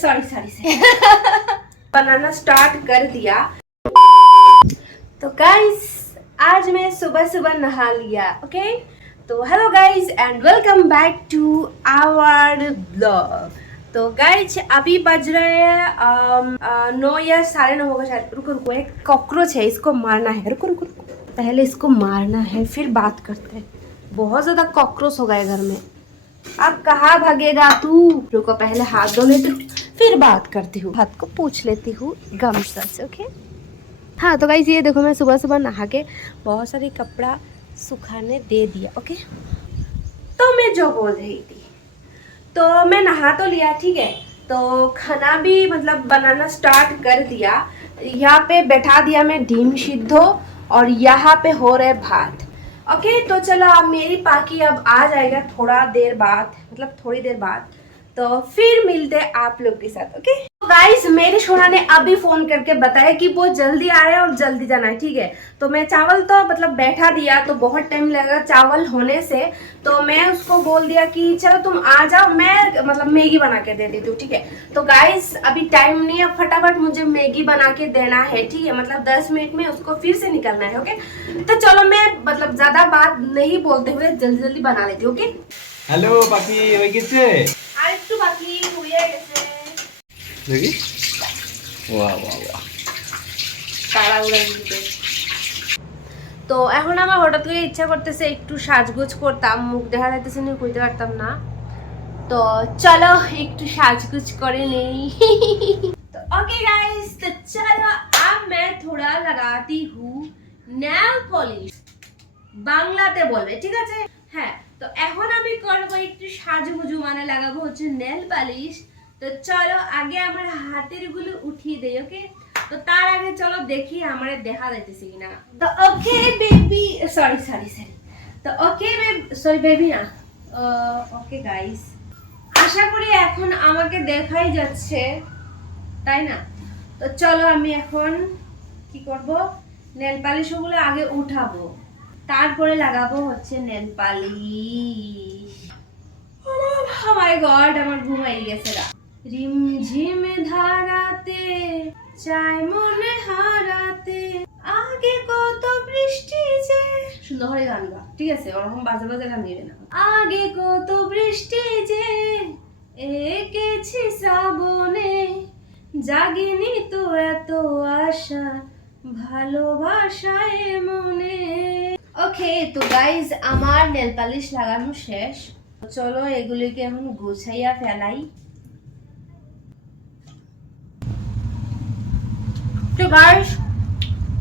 Sorry sorry बनाना start कर दिया। तो गाइस आज मैं सुबह सुबह नहा लिया। ओके तो hello guys and welcome back to our blog. तो गाइस अभी बज रहे हैं 9 या 9:30 होगा शायद। रुको रुको, एक कॉकरोच है, इसको मारना है। रुको रुको रुको, पहले इसको मारना है फिर बात करते हैं। बहुत ज्यादा कॉकरोच हो गए घर में। अब कहाँ भागेगा तू? रुको पहले हाथ धो लेती हूँ फिर बात करती हूँ। हाथ को पूछ लेती हूँ गमछा से। ओके हाँ तो गाइस ये देखो मैं सुबह सुबह नहा के बहुत सारी कपड़ा सुखाने दे दिया। ओके तो मैं जो बोल रही थी, तो मैं नहा तो लिया, ठीक है। तो खाना भी मतलब बनाना स्टार्ट कर दिया। यहाँ पे बैठा दिया मैं डिम सिद्धो और यहाँ पे हो रहे भात। ओके तो चलो अब मेरी पाकी अब आ जाएगा थोड़ा देर बाद, मतलब थोड़ी देर बाद। तो फिर मिलते हैं आप लोग के साथ। ओके गाइस मेरे सोना ने अभी फोन करके बताया कि वो जल्दी आ रहा है और जल्दी जाना है, ठीक है। तो मैं चावल तो मतलब बैठा दिया तो बहुत टाइम लगेगा चावल होने से। तो मैं उसको बोल दिया कि चलो तुम आ जाओ, मैं मतलब मैगी बना के दे देती हूँ, ठीक है। तो गाइस अभी टाइम नहीं है, फटाफट मुझे मैगी बना के देना है, ठीक है। मतलब 10 मिनट में उसको फिर से निकलना है। ओके तो चलो मैं मतलब ज्यादा बात नहीं बोलते हुए जल्दी जल्दी बना लेती हूँ। ओके हेलो बाकी হয়ে গেছে আর একটু বাকি হয়ে গেছে। দেখি ওয়া ওয়া ওয়া তাড়াহুড়া দিতে। তো এখন আমার হঠাৎ করে ইচ্ছা করতেছে একটু সাজগোজ করতাম, মুখ দেখা যাইতেছে না, কইতে পারতাম না। তো চলো একটু সাজগোজ করে নেই। तो ओके गाइस तो चलो अब मैं थोड़ा लगाती हूँ नेल पॉलिश। বাংলাতে বলবে, ঠিক আছে। হ্যাঁ তো এখন আমি করব একটু সাজুগুজু, মানে লাগাবো হচ্ছে নেল পালিশ। তো চলো আগে আমার হাতের গুলো উঠিয়ে দেই। ওকে তো তার আগে চলো দেখি আমারে দেখা যাইতেছে কিনা। তো okay baby sorry sorry sorry তো ওকে সরি বেবি না ওকে গাইস আশা করি এখন আমাকে দেখাই যাচ্ছে, তাই না? তো চলো আমি এখন কি করব, নেল পালিশ গুলো আগে উঠাবো, তারপরে লাগাবো হচ্ছে নেল পালিশ। ও মাই গড আমার ঘুমাই গেছে রা। রিমঝিম ধারাতে চাই মনে হারাতে আগে কত বৃষ্টি যে, সুন্দর করে গান গা, ঠিক আছে। ওরকম বাজে বাজে গান গাইবে না। আগে কত বৃষ্টি যে এঁকেছি শ্রাবণে, জাগিনি তো এত আশা ভালোবাসায় মনে। ওকে তো গাইজ আমার নেল পালিশ লাগানো শেষ। চলো এগুলিকে এখন গুছাইয়া ফেলাই। তো গাইজ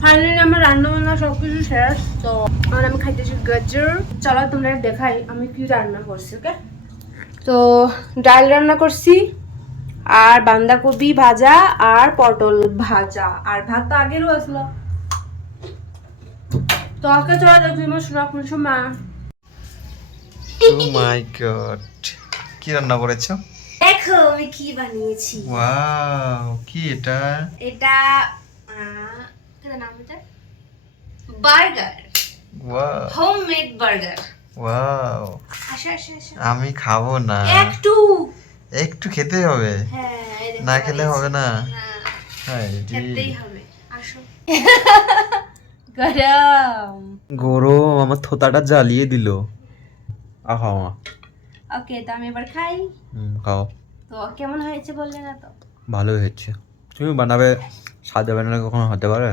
ফাইনালি আমার রান্না বান্না সবকিছু শেষ। তো আর আমি খাইতেছি গাজর। চলো তোমরা দেখাই আমি কি রান্না করছি। ওকে তো ডাল রান্না করছি আর বাঁধাকপি ভাজা আর পটল ভাজা আর ভাত তো আগেরও আসলো। তো আজকে চলো দেখি আমার শোনা কোন সময়। ও মাই গড কি রান্না করেছো? দেখো আমি কি বানিয়েছি। ওয়াও কি এটা? এটা কি নাম এটা? Burger. Wow homemade burger. Wow আসা আসা আসা আমি খাবো না। একটু একটু খেতে হবে। হ্যাঁ এই দেখো না খেলে হবে না। হ্যাঁ হাই রে খেতেই হবে। আসো গরম গরম আমার থোতাটা জ্বালিয়ে দিল। আহা ওকে তো আমি এবার খাই। খাও। তো কেমন হয়েছে বললে না তো? ভালো হয়েছে। তুমি বানাবে, স্বাদে বানালে কখনো হতে পারে।